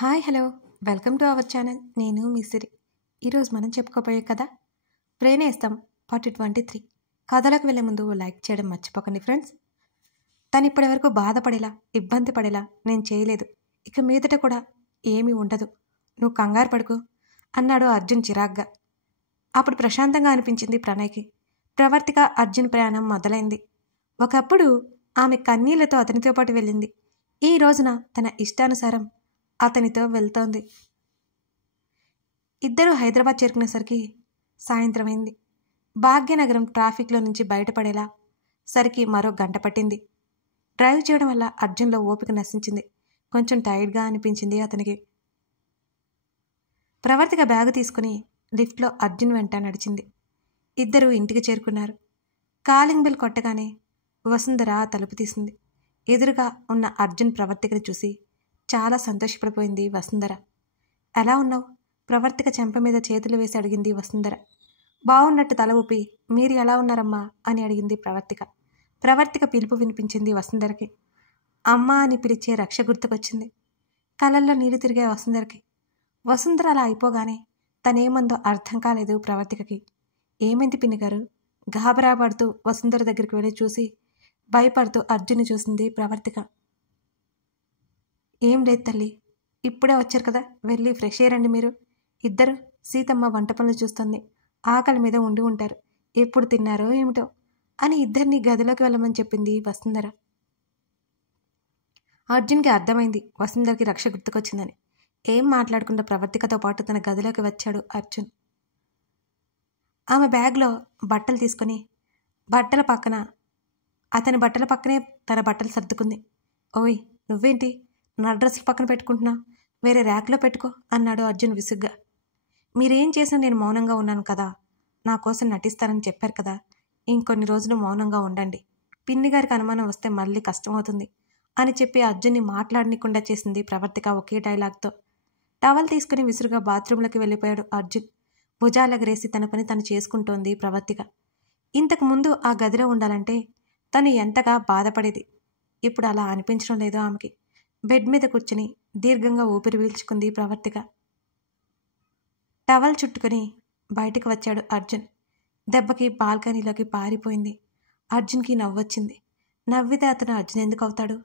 Hi hello welcome to our channel. నేను మీ సిరి. ఈరోజు మనం చెప్పుకోబోయే కథ ప్రేనేస్తం పార్ట్ 23. కథలోకి వెళ్ళే ముందు లైక్ చేయడం మర్చిపోకండి ఫ్రెండ్స్. తను ఇప్పటివరకు బాధపడేలా ఇబ్బంది పడేలా నేను చేయలేదు, ఇక మీదట కూడా ఏమీ ఉండదు, నువ్వు కంగారు పడుకో అన్నాడు అర్జున్ చిరాగ్గా. అప్పుడు ప్రశాంతంగా అనిపించింది ప్రణయ్కి. ప్రవర్తిక అర్జున్ ప్రయాణం మొదలైంది. ఒకప్పుడు ఆమె కన్నీళ్లతో అతనితో పాటు వెళ్ళింది. ఈ రోజున తన ఇష్టానుసారం అతనితో వెళ్తోంది. ఇద్దరూ హైదరాబాద్ చేరుకునేసరికి సాయంత్రమైంది. భాగ్యనగరం ట్రాఫిక్లో నుంచి బయటపడేలా సరికి మరో గంట పట్టింది. డ్రైవ్ చేయడం వల్ల అర్జున్లో ఓపిక నశించింది. కొంచెం టైర్డ్గా అనిపించింది అతనికి. ప్రవర్తిక బ్యాగు తీసుకుని లిఫ్ట్లో అర్జున్ వెంట నడిచింది. ఇద్దరూ ఇంటికి చేరుకున్నారు. కాలింగ్ బెల్ కొట్టగానే వసుంధర తలుపు తీసింది. ఎదురుగా ఉన్న అర్జున్ ప్రవర్తికను చూసి చాలా సంతోషపడిపోయింది వసుంధర. ఎలా ఉన్నావు? ప్రవర్తిక చెంప మీద చేతులు వేసి అడిగింది వసుంధర. బాగున్నట్టు తల ఊపి మీరు ఎలా ఉన్నారమ్మా అని అడిగింది ప్రవర్తిక. ప్రవర్తిక పిలుపు వినిపించింది వసుంధరకి. అమ్మ అని పిలిచే రక్ష గుర్తుకొచ్చింది. కళ్ళల్లో నీళ్లు తిరిగే వసుంధరకి. వసుంధర అలా అయిపోగానే తనేమందో అర్థం కాలేదు ప్రవర్తికకి. ఏమైంది పిన్నిగారు? గాబరా పడుతూ వసుంధర దగ్గరికి వెళ్ళి చూసి భయపడుతూ అర్జున్ని చూసింది ప్రవర్తిక. ఏం లేదు తల్లి, ఇప్పుడే వచ్చారు కదా, వెళ్ళి ఫ్రెష్ అయ్యారండి మీరు. ఇద్దరు సీతమ్మ వంట పనులు చూస్తుంది, ఆకలి మీద ఉండి ఉంటారు, ఎప్పుడు తిన్నారో ఏమిటో అని ఇద్దరిని గదిలోకి వెళ్ళమని చెప్పింది వసుంధర. అర్జున్కి అర్థమైంది వసుంధరకి రక్ష గుర్తుకొచ్చిందని. ఏం మాట్లాడకుండా ప్రవర్తికతో పాటు తన గదిలోకి వచ్చాడు అర్జున్. ఆమె బ్యాగ్లో బట్టలు తీసుకుని అతని బట్టల పక్కనే తన బట్టలు సర్దుకుంది. ఓయ్ నువ్వేంటి నా డ్రెస్సులు పక్కన పెట్టుకుంటున్నా, వేరే ర్యాక్లో పెట్టుకో అన్నాడు అర్జున్ విసుగ్గా. మీరేం చేసినా నేను మౌనంగా ఉన్నాను కదా, నా కోసం నటిస్తారని చెప్పారు కదా, ఇంకొన్ని రోజులు మౌనంగా ఉండండి, పిన్ని గారికి అనుమానం వస్తే మళ్ళీ కష్టమవుతుంది అని చెప్పి అర్జున్ని మాట్లాడనీకుండా చేసింది ప్రవర్తిక ఒకే డైలాగ్తో. టవల్ తీసుకుని విసురుగా బాత్రూంలోకి వెళ్ళిపోయాడు అర్జున్. భుజాలెగరేసి తన పని తను చేసుకుంటోంది ప్రవర్తిక. ఇంతకు ముందు ఆ గదిలో ఉండాలంటే తను ఎంతగా బాధపడేది. ఇప్పుడు అలా అనిపించడం లేదు ఆమెకి. బెడ్ మీద కూర్చుని దీర్ఘంగా ఊపిరి పీల్చుకుంది ప్రవర్తిక. టవల్ చుట్టుకుని బయటకు వచ్చాడు అర్జున్. దెబ్బకి బాల్కనీలోకి పారిపోయింది. అర్జున్కి నవ్వొచ్చింది. నవ్వితే అతను అర్జున్ ఎందుకు అవుతాడు?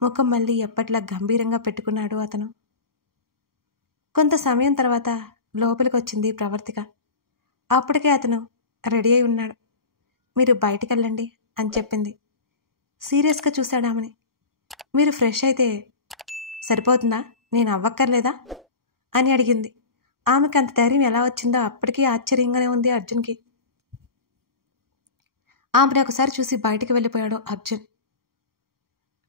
ముఖం మళ్ళీ ఎప్పట్లా గంభీరంగా పెట్టుకున్నాడు అతను. కొంత సమయం తర్వాత లోపలికి వచ్చింది ప్రవర్తిక. అప్పటికే అతను రెడీ అయి ఉన్నాడు. మీరు బయటికి వెళ్ళండి అని చెప్పింది. సీరియస్గా చూశాడు ఆమెని. మీరు ఫ్రెష్ అయితే సరిపోతుందా, నేను అవ్వక్కర్లేదా అని అడిగింది. ఆమెకు అంత ధైర్యం ఎలా వచ్చిందో అప్పటికీ ఆశ్చర్యంగానే ఉంది అర్జున్కి. ఆమెను ఒకసారి చూసి బయటికి వెళ్ళిపోయాడు అర్జున్.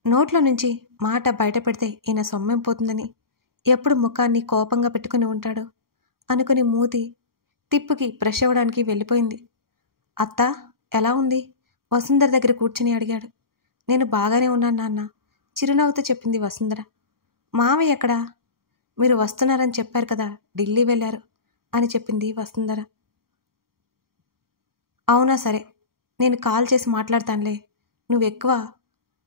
నోట్లో నుంచి మాట బయట పెడితే ఈయన సొమ్మేం పోతుందని ఎప్పుడు ముఖాన్ని కోపంగా పెట్టుకుని ఉంటాడు అనుకుని మూతి తిప్పుకి బ్రష్ అవ్వడానికి వెళ్ళిపోయింది. అత్త ఎలా ఉంది? వసుంధర దగ్గర కూర్చుని అడిగాడు. నేను బాగానే ఉన్నాను నాన్న, చిరునవ్వుతో చెప్పింది వసుంధర. మామయ్య ఎక్కడా? మీరు వస్తున్నారని చెప్పారు కదా, ఢిల్లీ వెళ్ళారు అని చెప్పింది వసుంధర. అవునా సరే, నేను కాల్ చేసి మాట్లాడతానులే, నువ్వు ఎక్కువ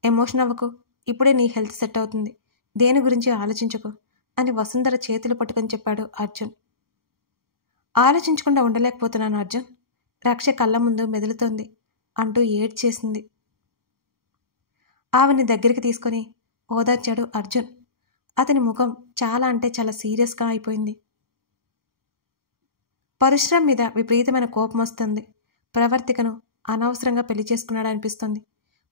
ఎమోషన్ అవ్వకు, ఇప్పుడే నీ హెల్త్ సెట్ అవుతుంది, దేని గురించి ఆలోచించకు అని వసుంధర చేతులు పట్టుకొని చెప్పాడు అర్జున్. ఆలోచించకుండా ఉండలేకపోతున్నాను అర్జున్, రక్ష కళ్ళ ముందు మెదులుతోంది అంటూ ఏడ్చేసింది. ఆమెని దగ్గరికి తీసుకొని ఓదార్చాడు అర్జున్. అతని ముఖం చాలా అంటే చాలా సీరియస్గా అయిపోయింది. పరశురాం మీద విపరీతమైన కోపం వస్తుంది. ప్రవర్తికను అనవసరంగా పెళ్లి చేసుకున్నాడనిపిస్తుంది.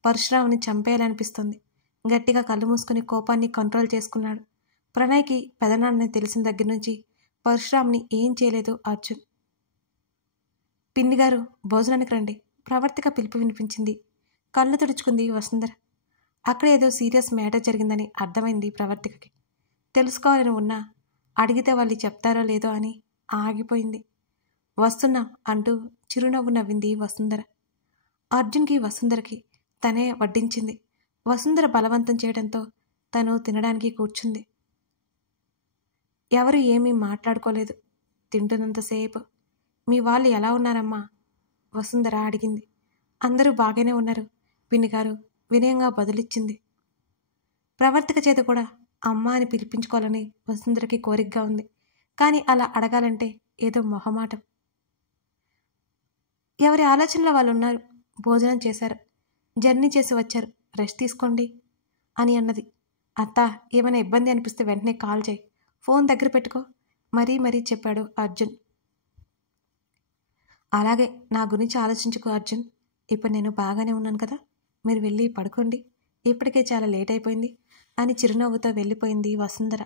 పరశురాంని చంపేయాలనిపిస్తుంది. గట్టిగా కళ్ళు మూసుకుని కోపాన్ని కంట్రోల్ చేసుకున్నాడు. ప్రణయ్కి పెదనాన్నని తెలిసిన దగ్గర నుంచి పరశురాంని ఏం చేయలేదు అర్జున్. పిన్నిగారు భోజనానికి రండి, ప్రవర్తిక పిలుపు వినిపించింది. కళ్ళు తుడుచుకుంది వసుంధర. అక్కడ ఏదో సీరియస్ మ్యాటర్ జరిగిందని అర్థమైంది ప్రవర్తికకి. తెలుసుకోవాలని ఉన్నా అడిగితే వాళ్ళు చెప్తారో లేదో అని ఆగిపోయింది. వస్తున్నాం అంటూ చిరునవ్వు నవ్వింది వసుంధర. అర్జున్కి వసుంధరకి తనే వడ్డించింది. వసుంధర బలవంతం చేయడంతో తను తినడానికి కూర్చుంది. ఎవరు ఏమీ మాట్లాడుకోలేదు తింటున్నంతసేపు. మీ వాళ్ళు ఎలా ఉన్నారమ్మా? వసుంధర అడిగింది. అందరూ బాగానే ఉన్నారు పిన్నిగారు వినయంగా బదులిచ్చింది. ప్రవర్తిక చేత కూడా అమ్మ అని పిలిపించుకోవాలని వసుంధరకి కోరికగా ఉంది. కానీ అలా అడగాలంటే ఏదో మొహమాటం. ఎవరి ఆలోచనలో వాళ్ళు ఉన్నారు. భోజనం చేశారు, జర్నీ చేసి వచ్చారు, రెస్ట్ తీసుకోండి అని అన్నది. అత్త, ఏమైనా ఇబ్బంది అనిపిస్తే వెంటనే కాల్ చేయి, ఫోన్ దగ్గర పెట్టుకో మరీ చెప్పాడు అర్జున్. అలాగే, నా గురించి ఆలోచించుకో అర్జున్, ఇప్పుడు నేను బాగానే ఉన్నాను కదా, మీరు వెళ్ళి పడుకోండి, ఇప్పటికే చాలా లేట్ అయిపోయింది అని చిరునవ్వుతో వెళ్ళిపోయింది వసుంధర.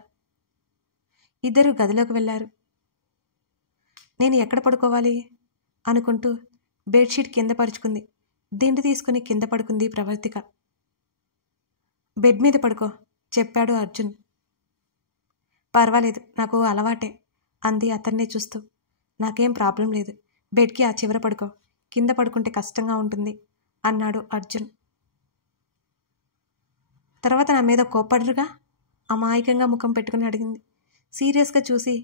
ఇద్దరు గదిలోకి వెళ్ళారు. నేను ఎక్కడ పడుకోవాలి అనుకుంటూ బెడ్షీట్ కింద పరుచుకుంది. దిండు తీసుకుని కింద పడుకుంది ప్రవర్తిక. బెడ్ మీద పడుకో చెప్పాడు అర్జున్. పర్వాలేదు, నాకు అలవాటే అంది అతన్నే చూస్తూ. నాకేం ప్రాబ్లం లేదు, బెడ్కి ఆ చివర పడుకో, కింద పడుకుంటే కష్టంగా ఉంటుంది అన్నాడు అర్జున్. తర్వాత నా మీద కోప్పడరుగా అమాయకంగా ముఖం పెట్టుకుని అడిగింది. సీరియస్గా చూసి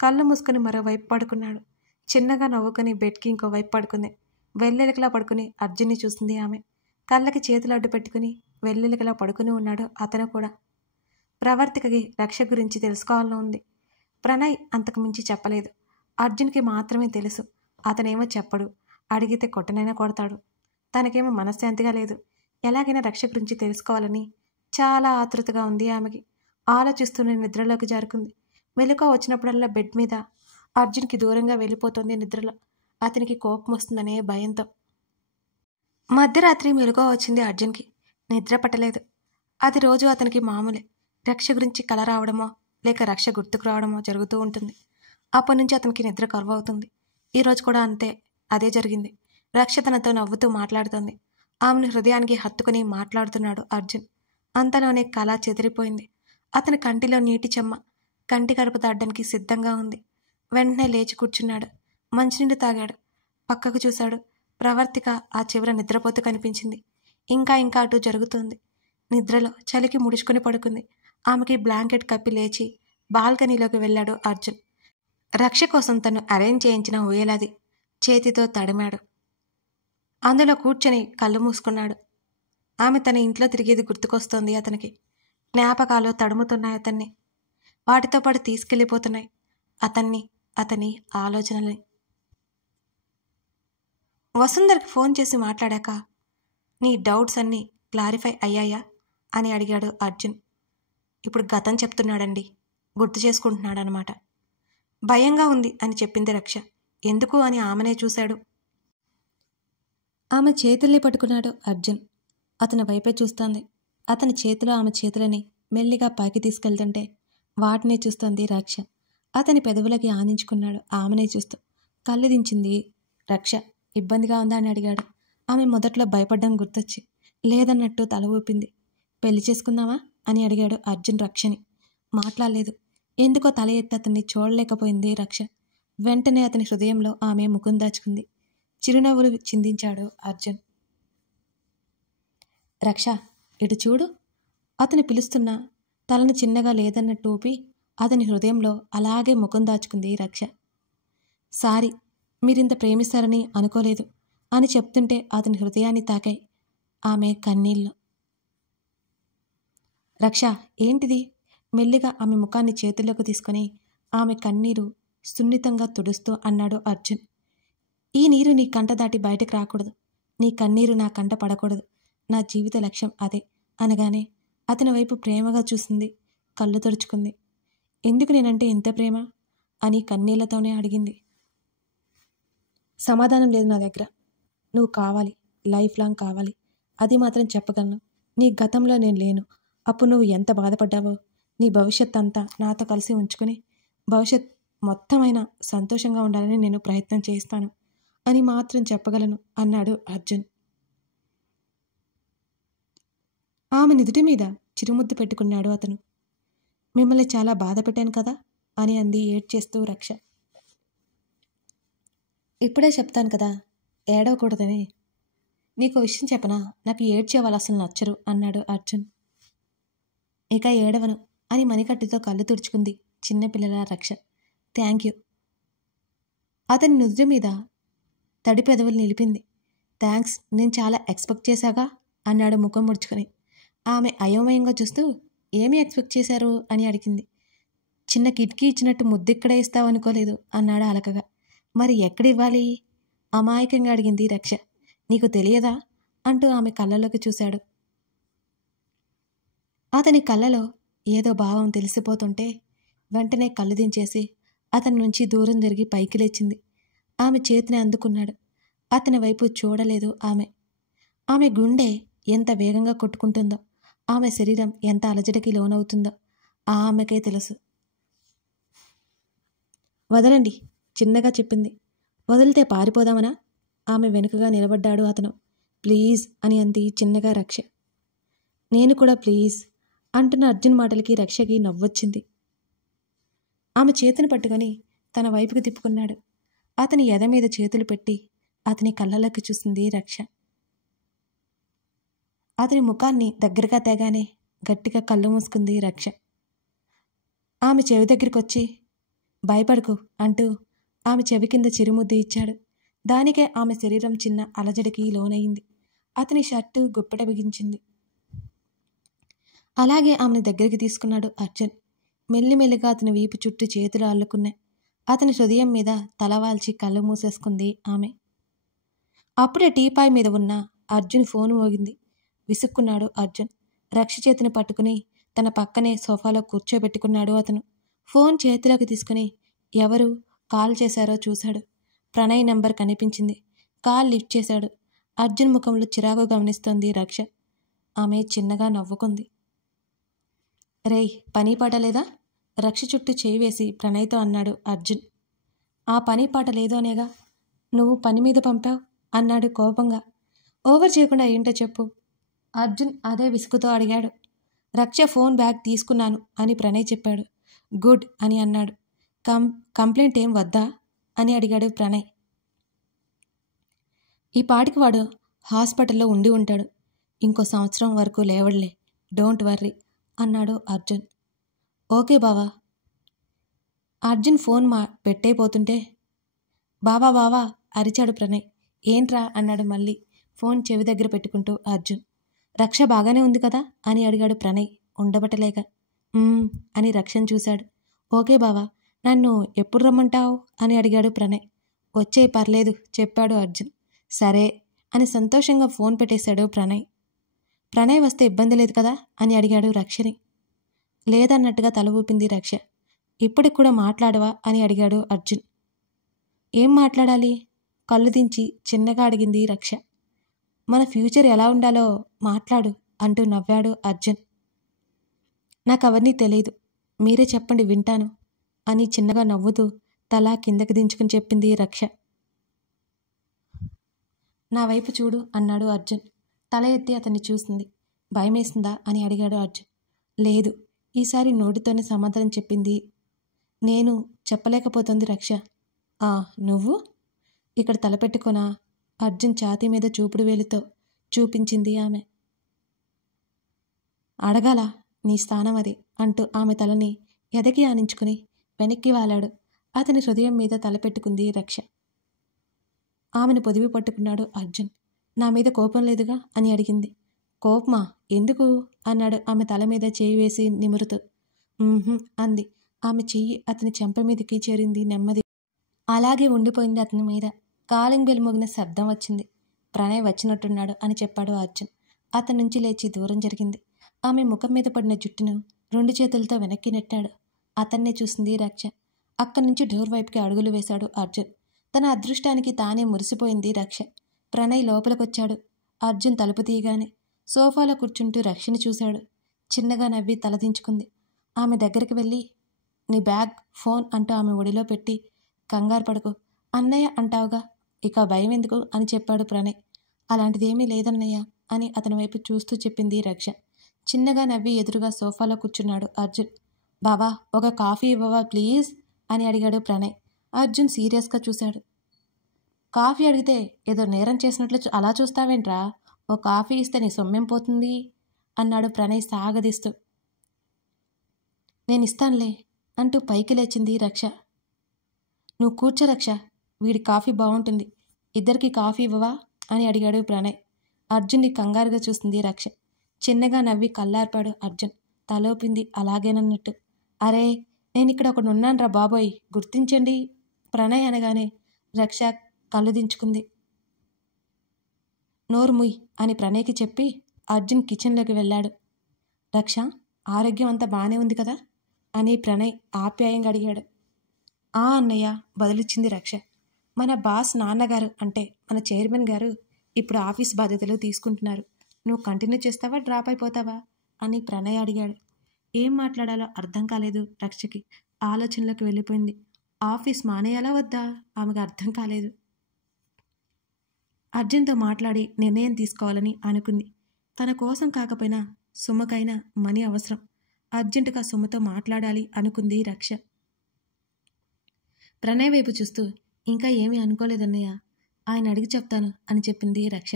కళ్ళు మూసుకొని మరోవైపు పడుకున్నాడు. చిన్నగా నవ్వుకొని బెడ్కి ఇంకోవైపు పడుకుంది. వెల్లెలికలా పడుకుని అర్జున్ని చూసింది ఆమె. కళ్ళకి చేతులు అడ్డు పెట్టుకుని వెల్లెలికలా పడుకుని ఉన్నాడు అతను కూడా. ప్రవర్తికకి రక్ష గురించి తెలుసుకోవాలని ఉంది. ప్రణయ్ అంతకు మించి చెప్పలేదు. అర్జున్కి మాత్రమే తెలుసు. అతనేమో చెప్పడు, అడిగితే కొట్టనైనా కొడతాడు. తనకేమో మనశ్శాంతిగా లేదు. ఎలాగైనా రక్ష గురించి తెలుసుకోవాలని చాలా ఆతృతగా ఉంది ఆమెకి. ఆలోచిస్తూనే నిద్రలోకి జారుకుంది. మెలకువ వచ్చినప్పుడల్లా బెడ్ మీద అర్జున్కి దూరంగా వెళ్ళిపోతుంది నిద్రలో. అతనికి కోపం వస్తుందనే భయంతో. మధ్యరాత్రి మెలకువ వచ్చింది అర్జున్కి. నిద్ర పట్టలేదు. అది రోజు అతనికి మామూలే. రక్ష గురించి కల రావడమో లేక రక్ష గుర్తుకు రావడమో జరుగుతూ ఉంటుంది. అప్పటి నుంచి అతనికి నిద్ర కరువవుతుంది. ఈరోజు కూడా అంతే, అదే జరిగింది. రక్ష తనతో నవ్వుతూ మాట్లాడుతోంది. ఆమెను హృదయానికి హత్తుకుని మాట్లాడుతున్నాడు అర్జున్. అంతలోనే కళ చెదిరిపోయింది. అతని కంటిలో నీటి చెమ్మ కంటి కడుపు దాటడానికి సిద్ధంగా ఉంది. వెంటనే లేచి కూర్చున్నాడు. మంచినీళ్ళు తాగాడు. పక్కకు చూశాడు. ప్రవర్తిక ఆ చివర నిద్రపోతూ కనిపించింది. ఇంకా అటు జరుగుతోంది. నిద్రలో చలికి ముడుచుకొని పడుకుంది. ఆమెకి బ్లాంకెట్ కప్పి లేచి బాల్కనీలోకి వెళ్ళాడు అర్జున్. రక్ష కోసం తను అరేంజ్ చేయించిన ఊయలాది చేతితో తడిమాడు. అందులో కూర్చొని కళ్ళు మూసుకున్నాడు. ఆమె తన ఇంట్లో తిరిగేది గుర్తుకొస్తోంది అతనికి. జ్ఞాపకాలు తడుముతున్నాయి అతన్ని. వాటితో పాటు తీసుకెళ్ళిపోతున్నాయి అతని ఆలోచనల్ని. వసుంధరకి ఫోన్ చేసి మాట్లాడాక, నీ డౌట్స్ అన్నీ క్లారిఫై అయ్యాయా అని అడిగాడు అర్జున్. ఇప్పుడు గతం చెప్తున్నాడండి, గుర్తు చేసుకుంటున్నాడనమాట. భయంగా ఉంది అని చెప్పింది రక్ష. ఎందుకు అని ఆమెనే చూశాడు. ఆమె చేతుల్ని పట్టుకున్నాడు అర్జున్. అతని వైపే చూస్తోంది. అతని చేతిలో ఆమె చేతులని మెల్లిగా పైకి తీసుకెళ్తుంటే వాటినే చూస్తోంది రక్ష. అతని పెదవులకి ఆనించుకున్నాడు ఆమెనే చూస్తూ. కళ్ళు దించింది రక్ష. ఇబ్బందిగా ఉందా అని అడిగాడు. ఆమె మొదట్లో భయపడ్డం గుర్తొచ్చి లేదన్నట్టు తల ఊపింది. పెళ్లి చేసుకుందామా అని అడిగాడు అర్జున్ రక్షని. మాట్లాడలేదు. ఎందుకో తల ఎత్తి అతన్ని చూడలేకపోయింది రక్ష. వెంటనే అతని హృదయంలో ఆమె ముఖం దాచుకుంది. చిరునవ్వులు చిందించాడు అర్జున్. రక్ష, ఇటు చూడు. అతను పిలుస్తున్నా తలను చిన్నగా లేదన్నట్టు ఊపి అతని హృదయంలో అలాగే ముఖం దాచుకుంది రక్ష. సారీ, మీరింత ప్రేమిస్తారని అనుకోలేదు అని చెప్తుంటే అతని హృదయాన్ని తాకాయి ఆమె కన్నీళ్ళు. రక్ష, ఏంటిది? మెల్లిగా ఆమె ముఖాన్ని చేతుల్లోకి తీసుకుని ఆమె కన్నీరు సున్నితంగా తుడుస్తూ అన్నాడు అర్జున్. ఈ నీరు నీ కంట దాటి బయటకు రాకూడదు. నీ కన్నీరు నా కంట పడకూడదు. నా జీవిత లక్ష్యం అదే అనగానే అతని వైపు ప్రేమగా చూసింది. కళ్ళు తుడుచుకుంది. ఎందుకు నేనంటే ఇంత ప్రేమ అని కన్నీళ్లతోనే అడిగింది. సమాధానం లేదు నా దగ్గర. నువ్వు కావాలి, లైఫ్ లాంగ్ కావాలి. అది మాత్రం చెప్పగలను. నీ గతంలో నేను లేను. అప్పుడు నువ్వు ఎంత బాధపడ్డావో. నీ భవిష్యత్ అంతా నాతో కలిసి ఉంచుకొని భవిష్యత్ మొత్తమైన సంతోషంగా ఉండాలని నేను ప్రయత్నం చేస్తాను అని మాత్రం చెప్పగలను అన్నాడు అర్జున్. ఆమె నిదుటి మీద చిరుముద్దు పెట్టుకున్నాడు అతను. మిమ్మల్ని చాలా బాధ పెట్టాను కదా అని అంది ఏడ్చేస్తూ రక్ష. ఇప్పుడే చెప్తాను కదా, ఏడవకూడదని. నీకు విషయం చెప్పనా, నాకు ఏడ్చే వాళ్ళు అసలు నచ్చరు అన్నాడు అర్జున్. ఇక ఏడవను అని మణికట్టుతో కళ్ళు తుడుచుకుంది చిన్నపిల్లల రక్ష. Thank you. అతని నుదుటి మీద తడి పెదవులు నిలిపింది. థ్యాంక్స్, నేను చాలా ఎక్స్పెక్ట్ చేశాగా అన్నాడు ముఖం ముడుచుకొని. ఆమె అయోమయంగా చూస్తూ ఏమి ఎక్స్పెక్ట్ చేశారు అని అడిగింది. చిన్న కిటికీ ఇచ్చినట్టు ముద్దెక్కడే ఇస్తావు అనుకోలేదు అన్నాడు అలకగా. మరి ఎక్కడివ్వాలి అమాయకంగా అడిగింది రక్ష. నీకు తెలియదా అంటూ ఆమె కళ్ళలోకి చూశాడు. అతని కళ్ళలో ఏదో భావం తెలిసిపోతుంటే వెంటనే కళ్ళు దించేసి అతని నుంచి దూరం జరిగి పైకి లేచింది. ఆమె చేతిని అందుకున్నాడు. అతని వైపు చూడలేదు ఆమె. ఆమె గుండె ఎంత వేగంగా కొట్టుకుంటుందో, ఆమె శరీరం ఎంత అలజడికి లోనవుతుందో ఆమెకే తెలుసు. వదలండి చిన్నగా చెప్పింది. వదిలితే పారిపోదామనా? ఆమె వెనుకగా నిలబడ్డాడు అతను. ప్లీజ్ అని అంది చిన్నగా రక్ష. నేను కూడా ప్లీజ్ అంటున్న అర్జున్ మాటలకి రక్షకి నవ్వొచ్చింది. ఆమె చేతిని పట్టుకొని తన వైపుకు తిప్పుకున్నాడు. అతని ఎద మీద చేతులు పెట్టి అతని కళ్ళలోకి చూసింది రక్ష. అతని ముఖాన్ని దగ్గరగా తేగానే గట్టిగా కళ్ళు మూసుకుంది రక్ష. ఆమె చెవి దగ్గరికొచ్చి భయపడకు అంటూ ఆమె చెవి కింద చిరుముద్దు ఇచ్చాడు. దానికే ఆమె శరీరం చిన్న అలజడికి లోనయింది. అతని షర్టు గుప్పెట బిగించింది. అలాగే ఆమెను దగ్గరికి తీసుకున్నాడు అర్జున్. మెల్లిమెల్లిగా అతని వీపు చుట్టూ చేతులు అల్లుకున్నాయి. అతని హృదయం మీద తలవాల్చి కళ్ళు మూసేసుకుంది ఆమె. అప్పుడే టీపాయ్ మీద ఉన్న అర్జున్ ఫోన్ మోగింది. విసుక్కున్నాడు అర్జున్. రక్ష చేతిని పట్టుకుని తన పక్కనే సోఫాలో కూర్చోబెట్టుకున్నాడు అతను. ఫోన్ చేతిలోకి తీసుకుని ఎవరు కాల్ చేశారో చూశాడు. ప్రణయ్ నంబర్ కనిపించింది. కాల్ లిఫ్ట్ చేశాడు. అర్జున్ ముఖంలో చిరాకు గమనిస్తోంది రక్ష. ఆమె చిన్నగా నవ్వుకుంది. రేయ్ పని పాట లేదా? రక్ష చుట్టూ చేయి వేసి ప్రణయ్తో అన్నాడు అర్జున్. ఆ పని పాట లేదు అనేగా నువ్వు పని మీద పంపావు అన్నాడు కోపంగా. ఓవర్ చేయకుండా ఏంటో చెప్పు అర్జున్ అదే విసుగుతో అడిగాడు. రక్ష ఫోన్ బ్యాగ్ తీసుకున్నాను అని ప్రణయ్ చెప్పాడు. గుడ్ అని అన్నాడు. కంప్లైంట్ ఏం వద్దా అని అడిగాడు ప్రణయ్. ఈ పాటికి వాడు హాస్పిటల్లో ఉండి ఉంటాడు. ఇంకో సంవత్సరం వరకు లేవడలే. డోంట్ వర్రీ అన్నాడు అర్జున్. ఓకే బావా. అర్జున్ ఫోన్ పెట్టేపోతుంటే బావా బావా అరిచాడు ప్రణయ్. ఏంట్రా అన్నాడు మళ్ళీ ఫోన్ చెవి దగ్గర పెట్టుకుంటూ అర్జున్. రక్ష బాగానే ఉంది కదా అని అడిగాడు ప్రణయ్ ఉండబట్టలేక. అని రక్షను చూశాడు. ఓకే బావా. నన్ను ఎప్పుడు రమ్మంటావు అని అడిగాడు ప్రణయ్. వచ్చే పర్లేదు చెప్పాడు అర్జున్. సరే అని సంతోషంగా ఫోన్ పెట్టేశాడు ప్రణయ్. ప్రణయ్ వస్తే ఇబ్బంది లేదు కదా అని అడిగాడు రక్షని. లేదన్నట్టుగా తల ఊపింది రక్ష. ఇప్పటికి కూడా మాట్లాడవా అని అడిగాడు అర్జున్. ఏం మాట్లాడాలి కళ్ళు దించి చిన్నగా అడిగింది రక్ష. మన ఫ్యూచర్ ఎలా ఉండాలో మాట్లాడు అంటూ నవ్వాడు అర్జున్. నాకు అవన్నీ తెలియదు, మీరే చెప్పండి వింటాను అని చిన్నగా నవ్వుతూ తల కిందకి దించుకుని చెప్పింది రక్ష. నా వైపు చూడు అన్నాడు అర్జున్. తల ఎత్తి అతన్ని చూసింది. భయమేసిందా అని అడిగాడు అర్జున్. లేదు ఈసారి నోటితోనే సమాధానం చెప్పింది. నేను చెప్పలేకపోతుంది రక్ష. నువ్వు ఇక్కడ తలపెట్టుకోనా అర్జున్ ఛాతీ మీద చూపుడు వేలుతో చూపించింది ఆమె. అడగాల నీ స్థానం అది అంటూ ఆమె తలని ఎదకి ఆనించుకుని వెనక్కి వాలాడు. అతని హృదయం మీద తలపెట్టుకుంది రక్ష. ఆమెను పొదివి పట్టుకున్నాడు అర్జున్. నా మీద కోపం లేదుగా అని అడిగింది. కోపమా ఎందుకు అన్నాడు ఆమె తల మీద చేయి వేసి నిమురుతూ. అంది. ఆమె చెయ్యి అతని చెంప మీదకి చేరింది నెమ్మది. అలాగే ఉండిపోయింది అతని మీద. కాలింగ్ బెల్ మోగిన శబ్దం వచ్చింది. ప్రణయ్ వచ్చినట్టున్నాడు అని చెప్పాడు అర్జున్. అతని నుంచి లేచి దూరం జరిగింది. ఆమె ముఖం మీద పడిన జుట్టును 2 చేతులతో వెనక్కి నెట్టాడు. అతన్నే చూసింది రక్ష. అక్కడి నుంచి డోర్ వైపుకి అడుగులు వేశాడు అర్జున్. తన అదృష్టానికి తానే మురిసిపోయింది రక్ష. ప్రణయ్ లోపలికొచ్చాడు. అర్జున్ తలుపు తీయగానే సోఫాలో కూర్చుంటూ రక్షని చూశాడు. చిన్నగా నవ్వి తలదించుకుంది. ఆమె దగ్గరికి వెళ్ళి నీ బ్యాగ్ ఫోన్ అంటూ ఆమె ఒడిలో పెట్టి కంగారు పడకు అన్నయ్య అంటావుగా ఇక భయం ఎందుకు అని చెప్పాడు ప్రణయ్. అలాంటిదేమీ లేదన్నయ్య అని అతని వైపు చూస్తూ చెప్పింది రక్ష. చిన్నగా నవ్వి ఎదురుగా సోఫాలో కూర్చున్నాడు అర్జున్. బావా ఒక కాఫీ ఇవ్వవా ప్లీజ్ అని అడిగాడు ప్రణయ్. అర్జున్ సీరియస్గా చూశాడు. కాఫీ అడిగితే ఏదో నేరం చేసినట్లు అలా చూస్తావేంట్రా? ఓ కాఫీ ఇస్తే నీ సొమ్మేం పోతుంది అన్నాడు ప్రణయ్ సాగదీస్తూ. నేను ఇస్తానులే అంటూ పైకి లేచింది రక్ష. నువ్వు కూర్చో రక్ష, వీడి కాఫీ బాగుంటుంది, ఇద్దరికి కాఫీ ఇవ్వవా అని అడిగాడు ప్రణయ్. అర్జున్ని కంగారుగా చూసింది రక్ష. చిన్నగా నవ్వి కళ్ళార్పాడు అర్జున్. తలోపింది అలాగేనన్నట్టు. అరే, నేనిక్కడ ఒకడున్నాన్రా బాబోయ్, గుర్తించండి ప్రణయ్ అనగానే రక్ష కళ్ళు దించుకుంది. నోరు ముయ్ అని ప్రణయ్కి చెప్పి అర్జున్ కిచెన్లోకి వెళ్ళాడు. రక్ష, ఆరోగ్యం అంతా బాగానే ఉంది కదా అని ప్రణయ్ ఆప్యాయంగా అడిగాడు. ఆ అన్నయ్య బదులిచ్చింది రక్ష. మన బాస్ నాన్నగారు అంటే మన చైర్మన్ గారు ఇప్పుడు ఆఫీస్ బాధ్యతలు తీసుకుంటున్నారు. నువ్వు కంటిన్యూ చేస్తావా, డ్రాప్ అయిపోతావా అని ప్రణయ్ అడిగాడు. ఏం మాట్లాడాలో అర్థం కాలేదు రక్షకి. ఆలోచనలోకి వెళ్ళిపోయింది. ఆఫీస్ మానేయాలా వద్దా ఆమెకు అర్థం కాలేదు. అర్జున్తో మాట్లాడి నిర్ణయం తీసుకోవాలని అనుకుంది. తన కోసం కాకపోయినా సుమకైనా మనీ అవసరం. అర్జెంటుగా సుమతో మాట్లాడాలి అనుకుంది రక్ష. ప్రణయ్ వైపు చూస్తూ, ఇంకా ఏమీ అనుకోలేదన్నయ్య, ఆయన అడిగి చెప్తాను అని చెప్పింది రక్ష.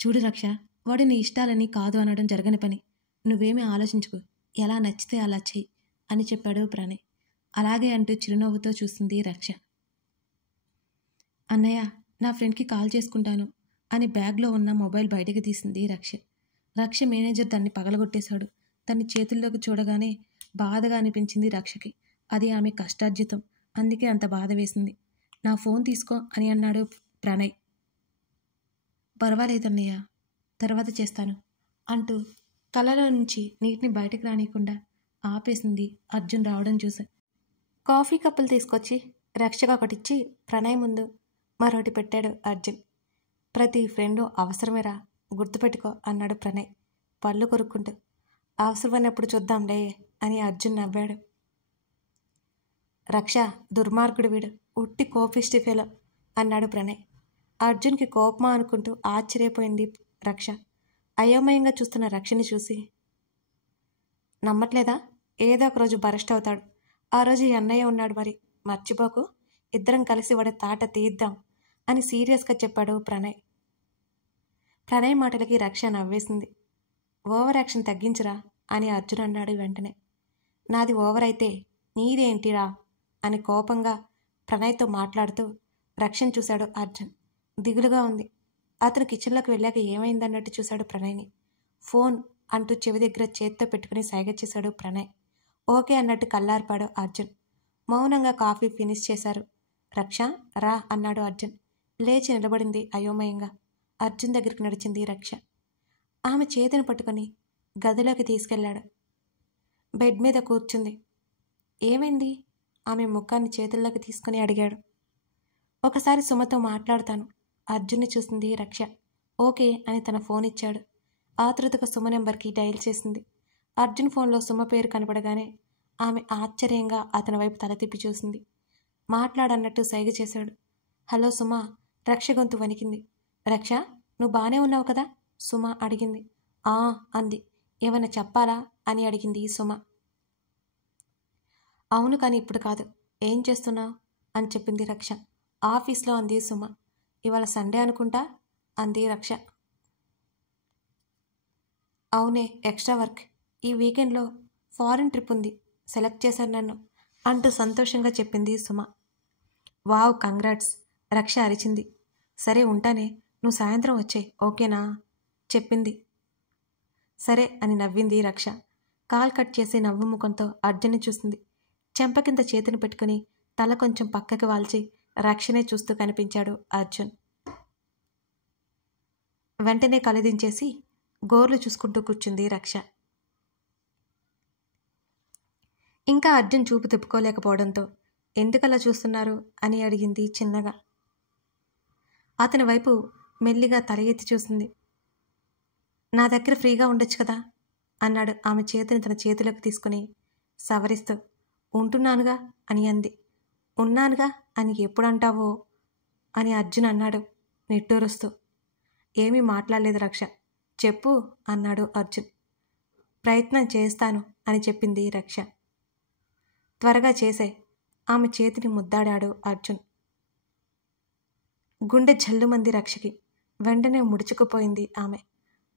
చూడు రక్ష, వాడు నీ ఇష్టాలని కాదు అనడం జరగని పని. నువ్వేమీ ఆలోచించుకో, ఎలా నచ్చితే అలా చెయ్యి అని చెప్పాడు ప్రణయ్. అలాగే అంటూ చిరునవ్వుతో చూసింది రక్ష. అన్నయ్య, నా ఫ్రెండ్కి కాల్ చేసుకుంటాను అని బ్యాగ్లో ఉన్న మొబైల్ బయటకు తీసింది రక్ష. రక్ష మేనేజర్ దాన్ని పగలగొట్టేశాడు. దాన్ని చేతుల్లోకి చూడగానే బాధగా అనిపించింది రక్షకి. అది ఆమె కష్టార్జితం, అందుకే అంత బాధ వేసింది. నా ఫోన్ తీసుకో అని అన్నాడు ప్రణయ్. పర్వాలేదన్నయ్య, తర్వాత చేస్తాను అంటూ కళ్ళలో నుంచి నీటిని బయటకు రానియకుండా ఆపేసింది అర్జున్ రావడం చూసి. కాఫీ కప్పులు తీసుకొచ్చి రక్షగా ఒకటిచ్చి ప్రణయ్ ముందు మరొకటి పెట్టాడు అర్జున్. ప్రతి ఫ్రెండు అవసరమేరా, గుర్తుపెట్టుకో అన్నాడు ప్రణయ్ పళ్ళు కొరుక్కుంటూ. అవసరమైనప్పుడు చూద్దాంలే అని అర్జున్ నవ్వాడు. రక్ష, దుర్మార్గుడు వీడు, ఉట్టి కోపిష్టి ఫెలో అన్నాడు ప్రణయ్. అర్జున్కి కోపమా అనుకుంటూ ఆశ్చర్యపోయింది రక్ష. అయోమయంగా చూస్తున్న రక్షని చూసి, నమ్మట్లేదా? ఏదో ఒక రోజు బరస్ట్ అవుతాడు. ఆ రోజు ఈ అన్నయ్య ఉన్నాడు, మరి మర్చిపోకు. ఇద్దరం కలిసి వాడి తాట తీద్దాం అని సీరియస్గా చెప్పాడు ప్రణయ్. ప్రణయ్ మాటలకి రక్ష నవ్వేసింది. ఓవర్ యాక్షన్ తగ్గించురా అని అర్జున్ అన్నాడు వెంటనే. నాది ఓవర్ అయితే నీదేంటిరా అని కోపంగా ప్రణయ్తో మాట్లాడుతూ రక్షను చూశాడు అర్జున్. దిగులుగా ఉంది. అతను కిచెన్లోకి వెళ్ళాక ఏమైందన్నట్టు చూశాడు ప్రణయ్ని. ఫోన్ అంటూ చెవి దగ్గర చేత్తో పెట్టుకుని సైగ చేశాడు ప్రణయ్. ఓకే అన్నట్టు కల్లార్పాడు అర్జున్. మౌనంగా కాఫీ ఫినిష్ చేశారు. రక్ష, రా అన్నాడు అర్జున్. లేచి నిలబడింది అయోమయంగా. అర్జున్ దగ్గరికి నడిచింది రక్ష. ఆమె చేతిని పట్టుకొని గదిలోకి తీసుకెళ్లాడు. బెడ్ మీద కూర్చుంది. ఏమైంది? ఆమె ముఖాన్ని చేతుల్లోకి తీసుకుని అడిగాడు. ఒకసారి సుమతో మాట్లాడతాను. అర్జున్ని చూసింది రక్ష. ఓకే అని తన ఫోన్ ఇచ్చాడు. ఆతృతగా సుమ నెంబర్కి డైల్ చేసింది. అర్జున్ ఫోన్లో సుమ పేరు కనపడగానే ఆమె ఆశ్చర్యంగా అతని వైపు తల తిప్పి చూసింది. మాట్లాడన్నట్టు సైగ చేశాడు. హలో సుమ. రక్ష గొంతు వణికింది. రక్ష, నువ్వు బాగానే ఉన్నావు కదా సుమ అడిగింది. ఆ అంది. ఏమైనా చెప్పాలా అని అడిగింది సుమ. అవును, కానీ ఇప్పుడు కాదు. ఏం చేస్తున్నావు అని చెప్పింది రక్ష. ఆఫీస్లో అంది సుమ. ఇవాళ సండే అనుకుంటా అంది రక్ష. అవునే, ఎక్స్ట్రా వర్క్. ఈ వీకెండ్లో ఫారిన్ ట్రిప్ ఉంది, సెలెక్ట్ చేశారు నన్ను అంటూ సంతోషంగా చెప్పింది సుమ. వావ్, కంగ్రాట్స్ రక్ష అరిచింది. సరే ఉంటానే, నువ్వు సాయంత్రం వచ్చేయ్ ఓకేనా చెప్పింది. సరే అని నవ్వింది రక్ష. కాల్ కట్ చేసి నవ్వు ముఖంతో అర్జున్ని చూసింది. చెంప కింద చేతిని పెట్టుకుని తల కొంచెం పక్కకి వాల్చి రక్షనే చూస్తూ కనిపించాడు అర్జున్. వెంటనే కలదించేసి గోర్లు చూసుకుంటూ కూర్చుంది రక్ష. ఇంకా అర్జున్ చూపు తిప్పుకోలేకపోవడంతో ఎందుకలా చూస్తున్నారు అని అడిగింది చిన్నగా. అతని వైపు మెల్లిగా తల ఎత్తి చూసింది. నా దగ్గర ఫ్రీగా ఉండొచ్చు కదా అన్నాడు ఆమె చేతిని తన చేతిలోకి తీసుకుని సవరిస్తూ. ఉంటున్నానుగా అని అంది. ఉన్నానుగా అని ఎప్పుడంటావో అని అర్జున్ అన్నాడు నిట్టూరుస్తూ. ఏమీ మాట్లాడలేదు రక్ష. చెప్పు అన్నాడు అర్జున్. ప్రయత్నం చేస్తాను అని చెప్పింది రక్ష. త్వరగా చేసే ఆమె చేతిని ముద్దాడాడు అర్జున్. గుండె జల్లుమంది రక్షకి. వెంటనే ముడుచుకుపోయింది ఆమె.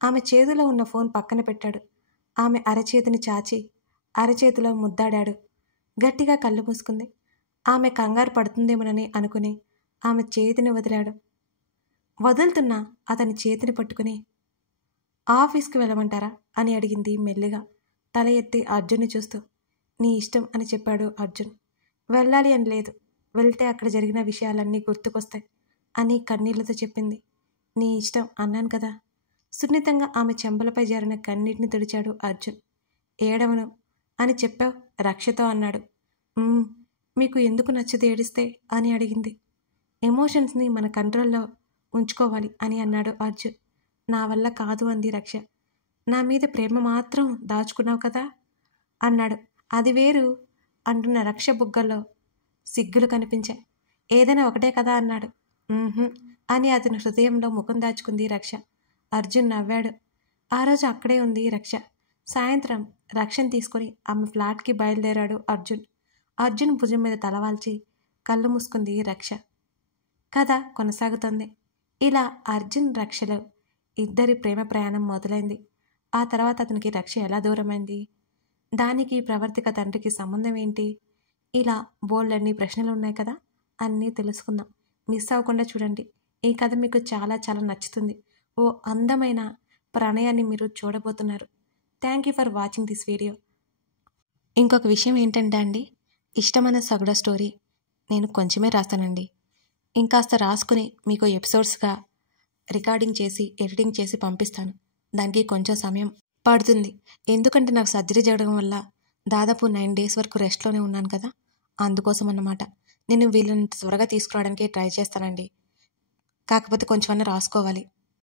ఆమె చేతిలో ఉన్న ఫోన్ పక్కన పెట్టాడు. ఆమె అరచేతిని చాచి అరచేతిలో ముద్దాడాడు. గట్టిగా కళ్ళు మూసుకుంది. ఆమె కంగారు పడుతుందేమోనని అనుకుని ఆమె చేతిని వదిలాడు. వదులుతున్నా అతని చేతిని పట్టుకుని ఆఫీస్కి వెళ్ళమంటారా అని అడిగింది మెల్లిగా తల ఎత్తి అర్జున్ని చూస్తూ. నీ ఇష్టం అని చెప్పాడు అర్జున్. వెళ్ళాలి అని లేదు, వెళ్తే అక్కడ జరిగిన విషయాలన్నీ గుర్తుకొస్తాయి అని కన్నీళ్లతో చెప్పింది. నీ ఇష్టం అన్నాను కదా. సున్నితంగా ఆమె చెంపలపై జారిన కన్నీటిని తుడిచాడు అర్జున్. ఏడవను అని చెప్పావు రక్షతో అన్నాడు. మీకు ఎందుకు నచ్చదు ఏడిస్తే అని అడిగింది. ఎమోషన్స్ని మన కంట్రోల్లో ఉంచుకోవాలి అని అన్నాడు అర్జున్. నా వల్ల కాదు అంది రక్ష. నా మీద ప్రేమ మాత్రం దాచుకున్నావు కదా అన్నాడు. అది వేరు అంటున్న రక్ష బుగ్గల్లో సిగ్గులు కనిపించాయి. ఏదైనా ఒకటే కదా అన్నాడు. అని అతని హృదయంలో ముఖం దాచుకుంది రక్ష. అర్జున్ నవ్వాడు. ఆ రోజు అక్కడే ఉంది రక్ష. సాయంత్రం రక్షను తీసుకుని ఆమె ఫ్లాట్కి బయలుదేరాడు అర్జున్. అర్జున్ భుజం మీద తలవాల్చి కళ్ళు మూసుకుంది రక్ష. కథ కొనసాగుతోంది. ఇలా అర్జున్ రక్షలో ఇద్దరి ప్రేమ ప్రయాణం మొదలైంది. ఆ తర్వాత అతనికి రక్ష ఎలా దూరమైంది, దానికి ప్రవర్తిక తండ్రికి సంబంధం ఏంటి, ఇలా బోల్డన్ని ప్రశ్నలు ఉన్నాయి కదా, అన్నీ తెలుసుకుందాం. మిస్ అవ్వకుండా చూడండి. ఈ కథ మీకు చాలా చాలా నచ్చుతుంది. ఓ అందమైన ప్రణయాన్ని మీరు చూడబోతున్నారు. Thank you for watching this video. ఇంకొక విషయం ఏంటంటే అండి, ఇష్టమైన సగుడ స్టోరీ నేను కొంచెమే రాస్తానండి. ఇంకాస్త రాసుకుని మీకు ఎపిసోడ్స్గా రికార్డింగ్ చేసి ఎడిటింగ్ చేసి పంపిస్తాను. దానికి కొంచెం సమయం పడుతుంది. ఎందుకంటే నాకు సర్జరీ జరగడం వల్ల దాదాపు 9 days వరకు రెస్ట్లోనే ఉన్నాను కదా, అందుకోసం అన్నమాట. నేను వీళ్ళని త్వరగా తీసుకురావడానికి ట్రై చేస్తానండి. కాకపోతే కొంచెమన్నా రాసుకోవాలి.